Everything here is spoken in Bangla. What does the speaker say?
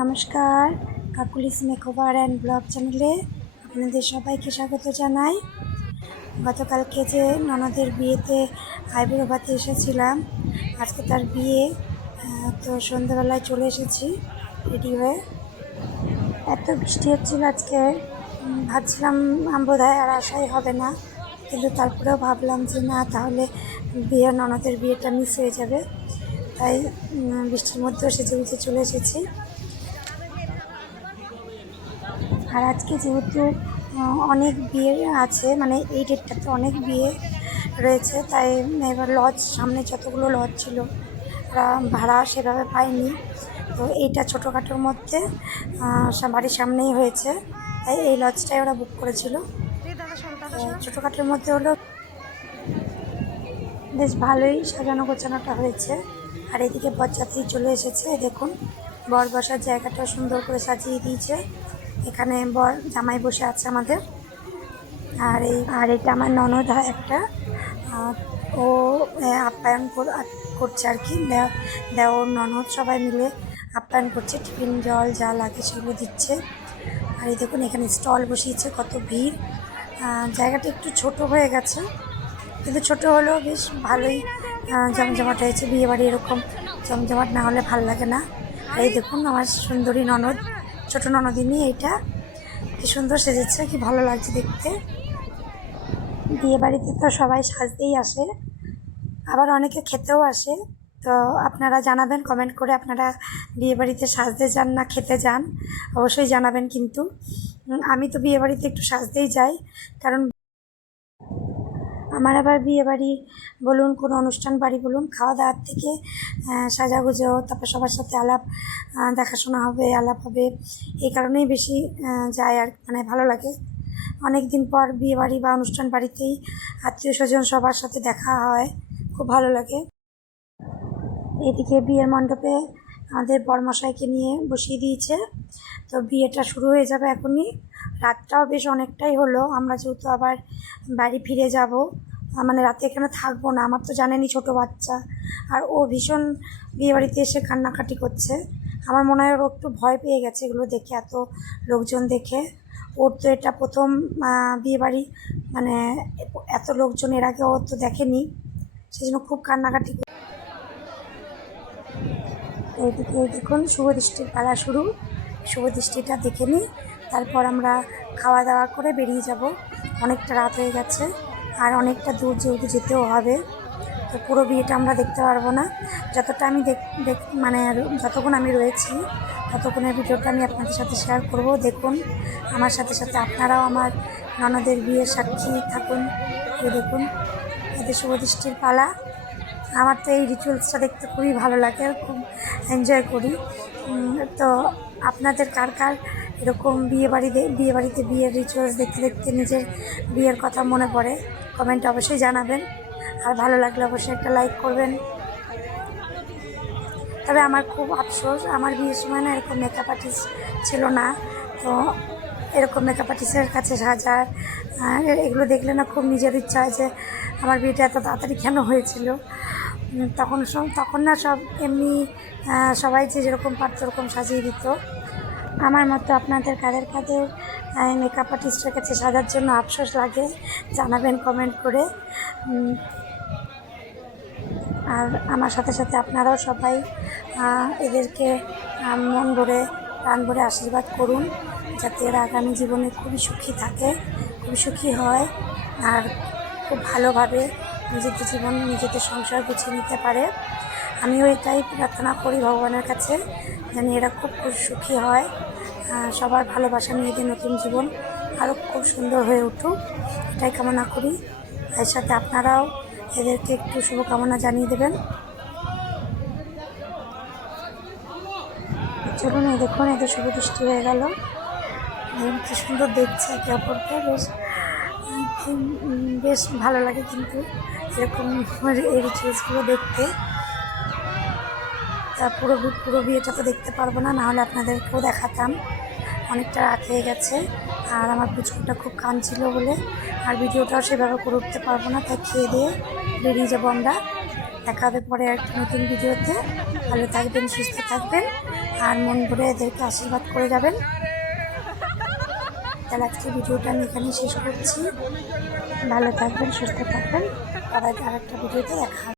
নমস্কার, কাকুলিস মেকওভার অ্যান্ড ব্লগ চ্যানেলে আপনাদের সবাইকে স্বাগত জানাই। গতকালকে যে ননদের বিয়েতে আইবুড়ো ভাতে এসেছিলাম, আজকে তার বিয়ে। তো সন্ধ্যাবেলায় চলে এসেছি রেডি হয়ে। এত বৃষ্টি হচ্ছিল আজকে, ভাবছিলাম বোধহয় আর আসাই হবে না, কিন্তু তারপরেও ভাবলাম যে না, তাহলে ননদের বিয়েটা মিস হয়ে যাবে, তাই বৃষ্টির মধ্যেও সেজে গুছে চলে এসেছি। আর আজকে যেহেতু অনেক বিয়ে আছে, মানে এই ডেটটাতে অনেক বিয়ে রয়েছে, তাই এবার লজ, সামনে যতগুলো লজ ছিল ওরা ভাড়া সেভাবে পায়নি, তো এইটা ছোটোখাটোর মধ্যে বাড়ির সামনেই হয়েছে, তাই এই লজটাই ওরা বুক করেছিল। ছোটোখাটোর মধ্যে হলো, বেশ ভালোই সাজানো গোছানোটা হয়েছে। আর এদিকে বরযাত্রী চলে এসেছে, দেখুন বর বসার জায়গাটা সুন্দর করে সাজিয়ে দিয়েছে। এখানে বর জামাই বসে আছে আমাদের। আর এটা আমার ননদ হয় একটা, ও আপ্যায়ন করছে আর কি, দেওর ননদ সবাই মিলে আপ্যায়ন করছে, টিফিন জল যা লাগে সেগুলো দিচ্ছে। আর এই দেখুন এখানে স্টল বসিয়েছে, কত ভিড়। জায়গাটা একটু ছোট হয়ে গেছে, কিন্তু ছোটো হলেও বেশ ভালোই জমজমাট হয়েছে। বিয়েবাড়ি এরকম জমজমাট না হলে ভাল লাগে না। আর এই দেখুন আমার সুন্দরী ননদ, ছোটো ননদিনী, এইটা কি সুন্দর সেজেছে, কি ভালো লাগছে দেখতে। বিয়েবাড়িতে তো সবাই সাজতেই আসে, আবার অনেকে খেতেও আসে। তো আপনারা জানাবেন কমেন্ট করে, আপনারা বিয়েবাড়িতে সাজতে যান না খেতে যান, অবশ্যই জানাবেন। কিন্তু আমি তো বিয়েবাড়িতে একটু সাজতেই যাই, কারণ আমার আবার বিয়েবাড়ি বলুন, কোনো অনুষ্ঠান বাড়ি বলুন, খাওয়া দাওয়ার থেকে সাজাগুজো, তারপর সবার সাথে আলাপ দেখাশোনা হবে, আলাপ হবে, এই কারণেই বেশি যায়। আর মানে ভালো লাগে, অনেক দিন পর বিয়েবাড়ি বা অনুষ্ঠান বাড়িতেই আত্মীয় স্বজন সবার সাথে দেখা হয়, খুব ভালো লাগে। এদিকে বিয়ের মণ্ডপে আমাদের বরমশাইকে নিয়ে বসিয়ে দিয়েছে, তো বিয়েটা শুরু হয়ে যাবে এখনই। রাতটাও বেশ অনেকটাই হলো, আমরা যেহেতু আবার বাড়ি ফিরে যাব, মানে রাতে এখানে থাকবো না। আমার তো জানেনই ছোটো বাচ্চা, আর ও ভীষণ বিয়েবাড়িতে এসে কান্নাকাটি করছে। আমার মনে হয় ও একটু ভয় পেয়ে গেছে এগুলো দেখে, এত লোকজন দেখে। ওর তো এটা প্রথম বিয়েবাড়ি, মানে এত লোকজন এর আগে ও তো দেখেনি, সেই জন্য খুব কান্নাকাটি। এইদিকে দেখুন শুভদৃষ্টির পালা শুরু, শুভদৃষ্টিটা দেখে নিই, তারপর আমরা খাওয়া দাওয়া করে বেরিয়ে যাব। অনেকটা রাত হয়ে গেছে, আর অনেকটা দূর যেহেতু যেতেও হবে, তো পুরো বিয়েটা আমরা দেখতে পারবো না। যতটা আমি মানে যতক্ষণ আমি রয়েছি ততক্ষণের ভিডিওটা আমি আপনাদের সাথে শেয়ার করব। দেখুন আমার সাথে সাথে আপনারাও আমার ননদের বিয়ের সাক্ষী থাকুন। এই দেখুন এতে শুভদৃষ্টির পালা। আমার তো এই রিচুয়ালসটা দেখতে খুবই ভালো লাগে, আর খুব এনজয় করি। তো আপনাদের কার কার এরকম বিয়েবাড়িতে বিয়ের রিচুয়ালস দেখতে দেখতে নিজের বিয়ের কথা মনে পড়ে, কমেন্টে অবশ্যই জানাবেন। আর ভালো লাগলে অবশ্যই একটা লাইক করবেন। তবে আমার খুব আফসোস, আমার বিয়ের সময় না এরকম মেকআপ আর্টিস্ট ছিল না, তো এরকম মেকআপ আর্টিস্টের কাছে সাজার এগুলো দেখলে না খুব নিজের ইচ্ছা হয় যে আমার বিয়েটা এত তাড়াতাড়ি কেন হয়েছিল। তখন না সব এমনি সবাই যে যেরকম পারত ওরকম সাজিয়ে দিত। আমার মতো আপনাদের কাদের কাদের মেকআপ আর্টিস্টের কাছে সাজার জন্য আফসোস লাগে, জানাবেন কমেন্ট করে। আর আমার সাথে সাথে আপনারাও সবাই এদেরকে মন ভরে প্রাণ ভরে আশীর্বাদ করুন, যাতে এরা আগামী জীবনে খুবই সুখী থাকে, খুবই সুখী হয়, আর খুব ভালোভাবে নিজেদের জীবন, নিজেদের সংসার গুছিয়ে নিতে পারে। আমিও এটাই প্রার্থনা করি ভগবানের কাছে, যেন এরা খুব সুখী হয়, সবার ভালোবাসা নিয়ে এদের নতুন জীবন আরও খুব সুন্দর হয়ে উঠুক, এটাই কামনা করি। এর সাথে আপনারাও এদেরকে একটু শুভকামনা জানিয়ে দেবেন। চলুন দেখুন এদের শুভদৃষ্টি হয়ে গেল, কি সুন্দর দেখছে একে অপরকে, বেশ ভালো লাগে কিন্তু এরকম এই রিচুয়ালসগুলো দেখতে। তা পুরো বিয়েটা তো দেখতে পারবো না, নাহলে আপনাদেরকেও দেখাতাম। অনেকটা রাত হয়ে গেছে, আর আমার পুচকুটা খুব কাঁদছিল বলে আর ভিডিওটাও সেভাবে করে উঠতে পারবো না, তাই খেয়ে দিয়ে বেরিয়ে যাবো আমরা। দেখা হবে পরে একটা নতুন ভিডিওতে। ভালো থাকবেন, সুস্থ থাকবেন, আর মন ভরে এদেরকে আশীর্বাদ করে যাবেন। তাহলে আজকে ভিডিওটা আমি এখানেই শেষ করছি। ভালো থাকবেন, সুস্থ থাকবেন, আবার আরেকটা ভিডিওতে দেখা হবে।